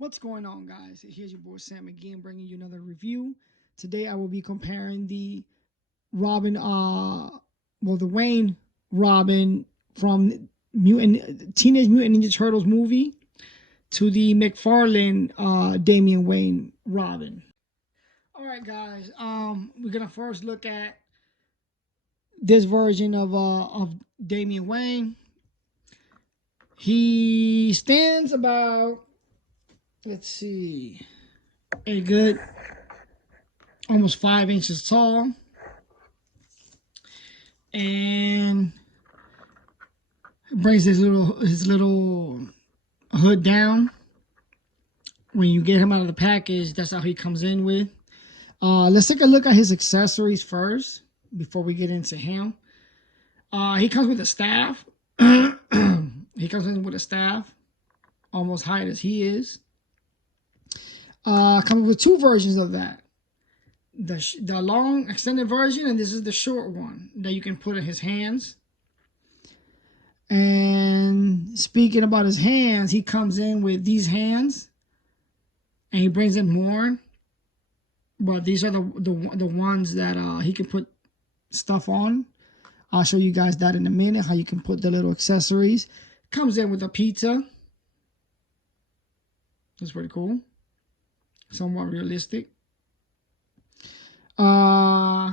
What's going on, guys? Here's your boy Sam again, bringing you another review. Today I will be comparing the Robin, the Wayne Robin from Teenage Mutant Ninja Turtles movie to the McFarlane Damian Wayne Robin. All right, guys. We're gonna first look at this version of Damian Wayne. He stands about, let's see, a good almost 5 inches tall, and brings his little hood down. When you get him out of the package, that's how he comes in with. Let's take a look at his accessories first before we get into him. He comes with a staff. He comes in with a staff, almost height as he is. Comes with two versions of that. The long extended version, and this is the short one that you can put in his hands. And speaking about his hands, he comes in with these hands, and he brings in more. But these are the ones that he can put stuff on. I'll show you guys that in a minute, how you can put the little accessories. Comes in with a pizza. That's pretty cool. Somewhat realistic. Batarangs.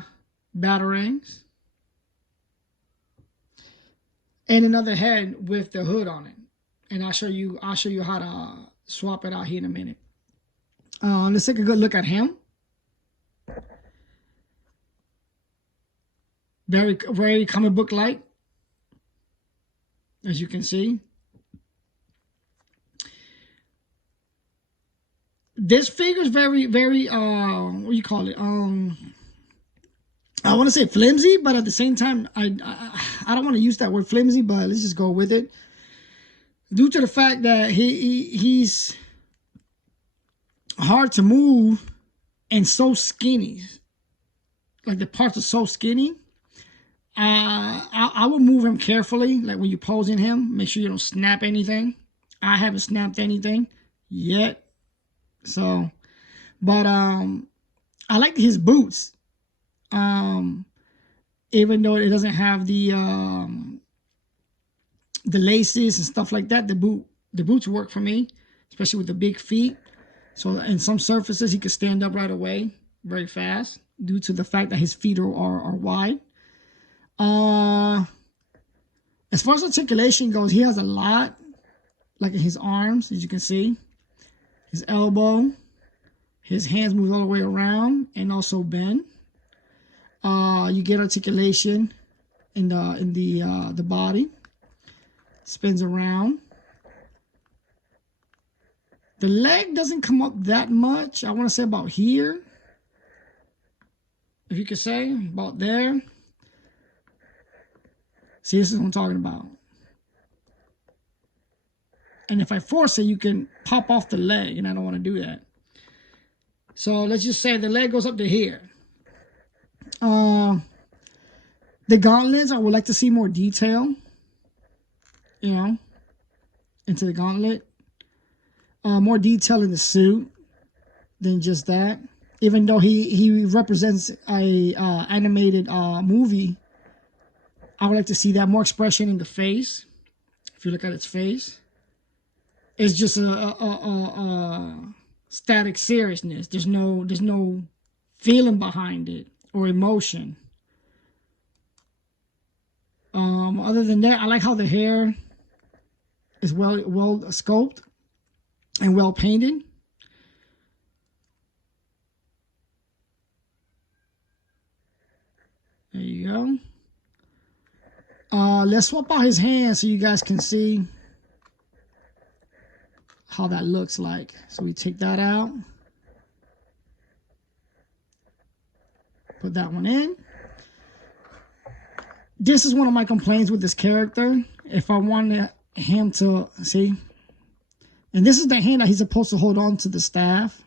And another head with the hood on it. And I'll show you how to swap it out here in a minute. Let's take a good look at him. Very comic book like, as you can see. This figure is very what do you call it? I want to say flimsy, but at the same time, I don't want to use that word flimsy, but let's just go with it. Due to the fact that he's hard to move and so skinny, like the parts are so skinny. I would move him carefully, like when you're posing him. Make sure you don't snap anything. I haven't snapped anything yet. So, but I like his boots. Even though it doesn't have the laces and stuff like that, the boots work for me, especially with the big feet. So in some surfaces he can stand up right away, very fast, due to the fact that his feet are wide. As far as articulation goes, he has a lot, like in his arms, as you can see. His elbow, his hands move all the way around and also bend. You get articulation in the body. Spins around. The leg doesn't come up that much. I want to say about here. If you could say, about there. See, this is what I'm talking about. And if I force it, you can pop off the leg, and I don't want to do that. So let's just say the leg goes up to here. The gauntlets, I would like to see more detail, into the gauntlet. More detail in the suit than just that. Even though he represents a animated movie, I would like to see that more expression in the face. If you look at its face, it's just a static seriousness. There's no feeling behind it or emotion. Other than that, I like how the hair is well sculpted and well painted. There you go. Let's swap out his hands so you guys can see how that looks like. So we take that out. Put that one in. This is one of my complaints with this character. If I wanted him to, see, and this is the hand that he's supposed to hold on to the staff,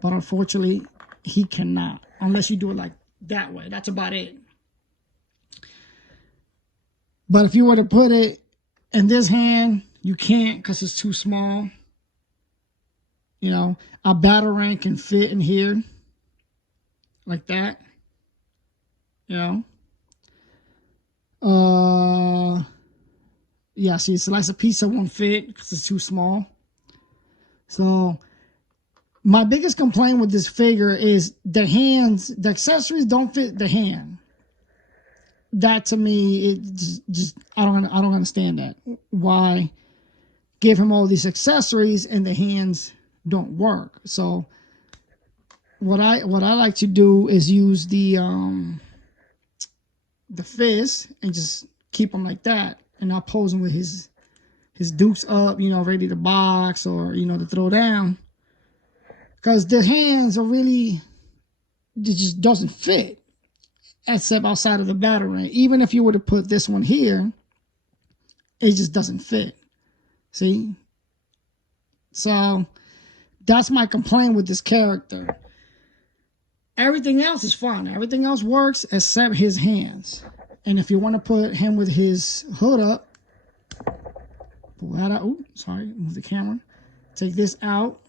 but unfortunately he cannot, unless you do it like that way. That's about it. But if you were to put it in this hand, you can't, because it's too small. You know, a Batarang can fit in here like that. You know. Yeah, see, it's like a pizza won't fit because it's too small. So my biggest complaint with this figure is the hands, the accessories don't fit the hand. That to me, it just I don't understand that. Why give him all these accessories and the hands don't work? So what I like to do is use the fist and just keep him like that, and I'll pose him with his dukes up, you know, ready to box or, you know, to throw down. Because the hands are really, it just doesn't fit, except outside of the Batarang. Even if you were to put this one here, it just doesn't fit. See? So that's my complaint with this character. Everything else is fine. Everything else works except his hands. And if you want to put him with his hood up, pull that out. Ooh, sorry, move the camera. Take this out.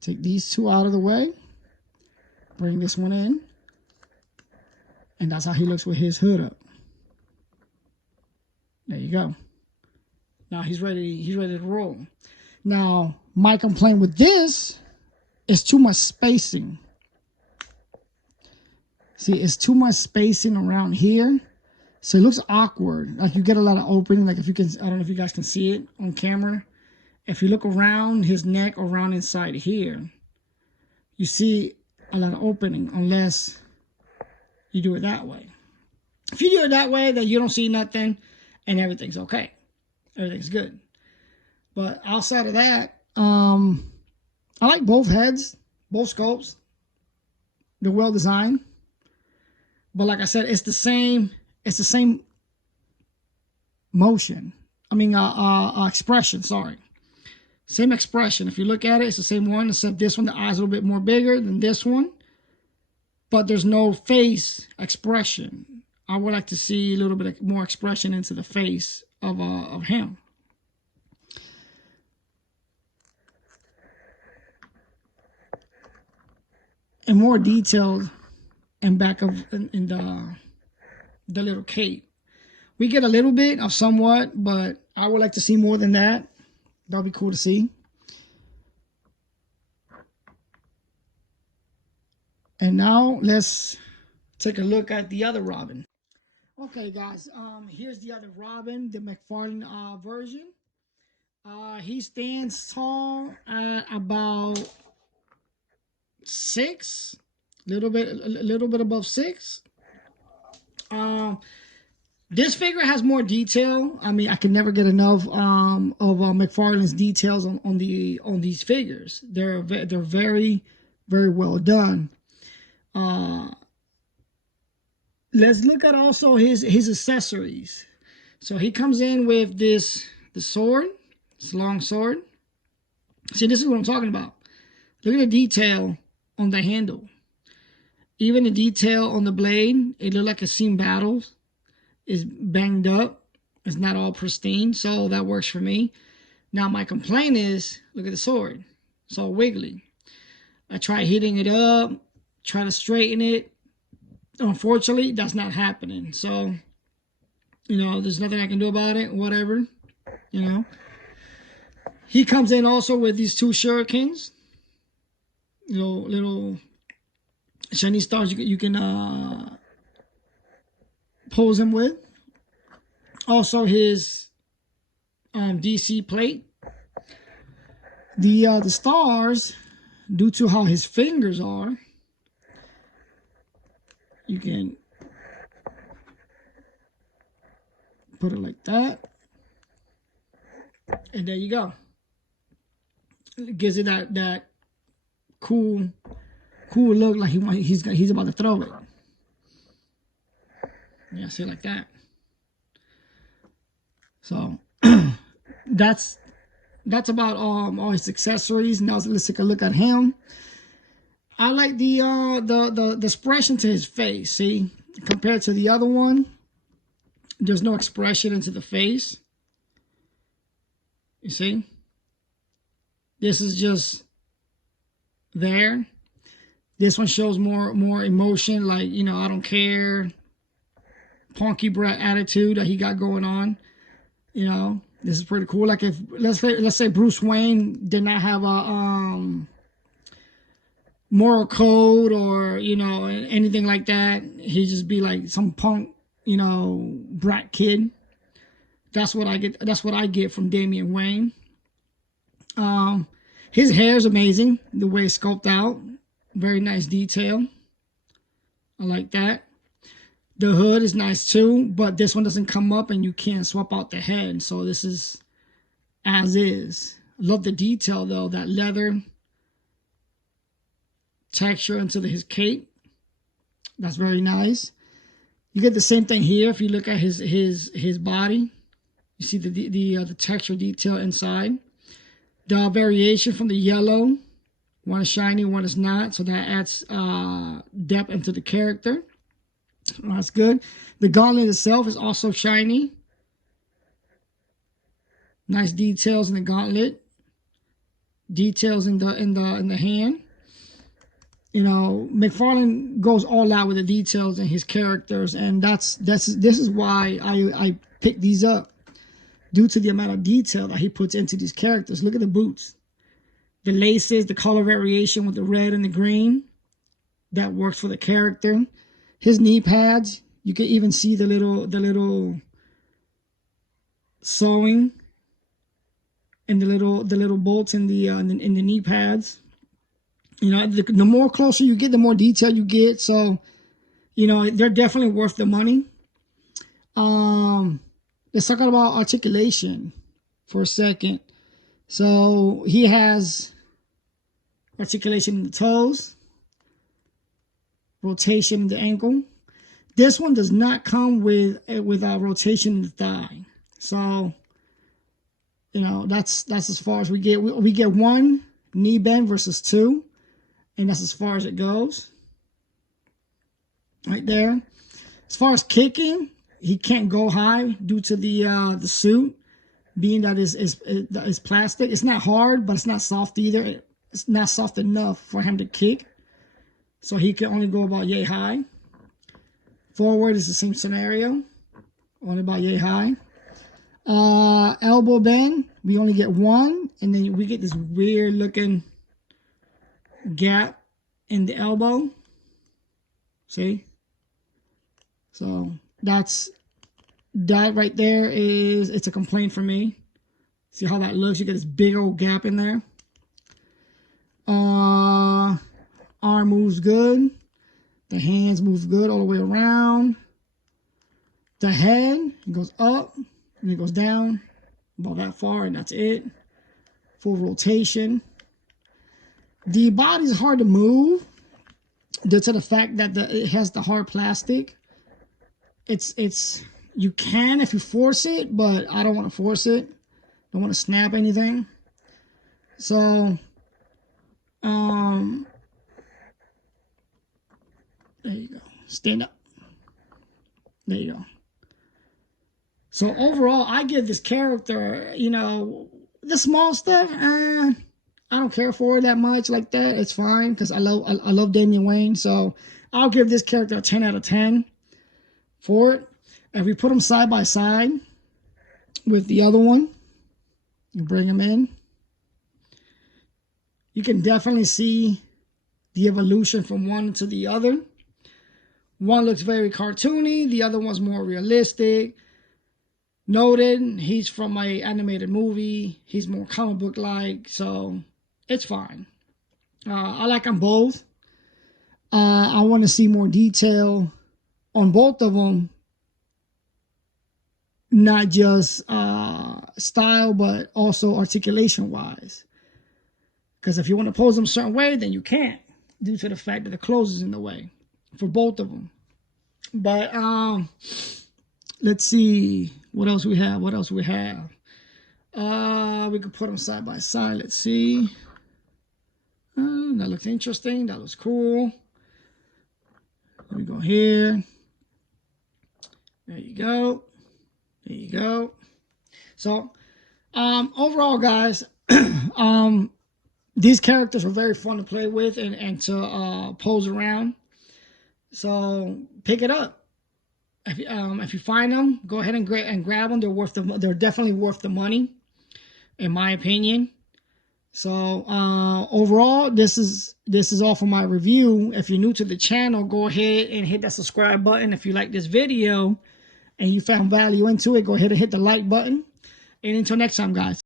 Take these two out of the way. Bring this one in. And that's how he looks with his hood up. There you go. Now he's ready to roll. Now, my complaint with this is too much spacing. See, it's too much spacing around here. So it looks awkward. Like you get a lot of opening. Like if you can, I don't know if you guys can see it on camera. If you look around his neck, around inside here, you see a lot of opening unless you do it that way. If you do it that way, then you don't see nothing and everything's okay. Everything's good. But outside of that, I like both heads, both sculpts. They're well designed. But like I said, it's the same motion. I mean, expression, sorry. Same expression. If you look at it, it's the same one, except this one, the eyes are a little bit more bigger than this one. But there's no face expression. I would like to see a little bit more expression into the face of him. And more detailed and back of in the little cape. We get a little bit of somewhat, but I would like to see more than that. That'll be cool to see. And now let's take a look at the other Robin. Okay, guys. Here's the other Robin, the MCfarlane version. He stands tall at about 6, a little bit above 6. This figure has more detail. I mean, I can never get enough of McFarlane's details on these figures. They're very, very well done. Let's look at also his accessories. So he comes in with the sword, this long sword. See, this is what I'm talking about. Look at the detail on the handle. Even the detail on the blade, it looked like it's seen battles. It's banged up. It's not all pristine, so that works for me. Now my complaint is, look at the sword. It's all wiggly. I try hitting it up, try to straighten it. Unfortunately, that's not happening. So, you know, there's nothing I can do about it. Whatever, you know. He comes in also with these 2 shurikens. Little Chinese stars you can pose him with. Also his DC plate. The stars, due to how his fingers are, you can put it like that, and there you go. It gives it that cool look, like he's about to throw it. Yeah, see, like that. So that's about all his accessories. Now let's take a look at him. I like the expression to his face. See, compared to the other one, there's no expression into the face. You see, This is just there. This one shows more emotion, like, you know, I don't care, punky brat attitude that he got going on. You know, this is pretty cool. Like if let's say Bruce Wayne did not have a moral code or, you know, anything like that, he'd just be like some punk, you know, brat kid. That's what I get. That's what I get from Damian Wayne. His hair is amazing. The way it's sculpted out, very nice detail. I like that. The hood is nice too, but this one doesn't come up and you can't swap out the head. So this is as is. I love the detail though, that leather texture into his cape. That's very nice. You get the same thing here if you look at his body. You see the texture detail inside. The variation from the yellow. One is shiny, one is not. So that adds depth into the character. That's good. The gauntlet itself is also shiny. Nice details in the gauntlet. Details in the hand. You know, McFarlane goes all out with the details in his characters, and this is why I picked these up, due to the amount of detail that he puts into these characters. Look at the boots, the laces, the color variation with the red and the green. That works for the character. His knee pads, you can even see the little sewing and the little bolts in the knee pads. You know, the more closer you get, the more detail you get. So, you know, they're definitely worth the money. Let's talk about articulation for a second. So he has articulation in the toes, rotation in the ankle. This one does not come with rotation in the thigh. So, you know, that's as far as we get. We get one knee bend versus two, and that's as far as it goes. Right there. As far as kicking, he can't go high due to the suit being that is plastic. It's not hard, but it's not soft either. It's not soft enough for him to kick. So he can only go about yay high. Forward is the same scenario. Only about yay high. Elbow bend, we only get one. And then we get this weird looking gap in the elbow. See? So that right there it's a complaint for me. See how that looks? You get this big old gap in there. Arm moves good. The hands move good all the way around. The head, it goes up and it goes down about that far, and that's it. Full rotation. The body is hard to move due to the fact that it has the hard plastic. It's you can if you force it, but I don't want to force it. Don't want to snap anything. So, there you go. Stand up. There you go. So overall, I give this character, you know, the small stuff. I don't care for it that much like that. It's fine because I love Damian Wayne. So I'll give this character a 10 out of 10 for it. If we put them side by side with the other one, you bring them in, you can definitely see the evolution from one to the other. One looks very cartoony. The other one's more realistic. Noted, he's from an animated movie. He's more comic book-like, so it's fine. I like them both. I want to see more detail on both of them. Not just style, but also articulation-wise. Because if you want to pose them a certain way, then you can't, due to the fact that the clothes is in the way for both of them. But let's see what else we have. We could put them side by side. Let's see. That looks interesting. That looks cool. Let me go here. There you go. There you go. So, overall, guys, these characters are very fun to play with and to pose around. So pick it up. If you find them, go ahead and grab them. They're definitely worth the money, in my opinion. So overall, this is all for my review. If you're new to the channel, go ahead and hit that subscribe button. If you like this video and you found value into it, go ahead and hit the like button. And until next time, guys.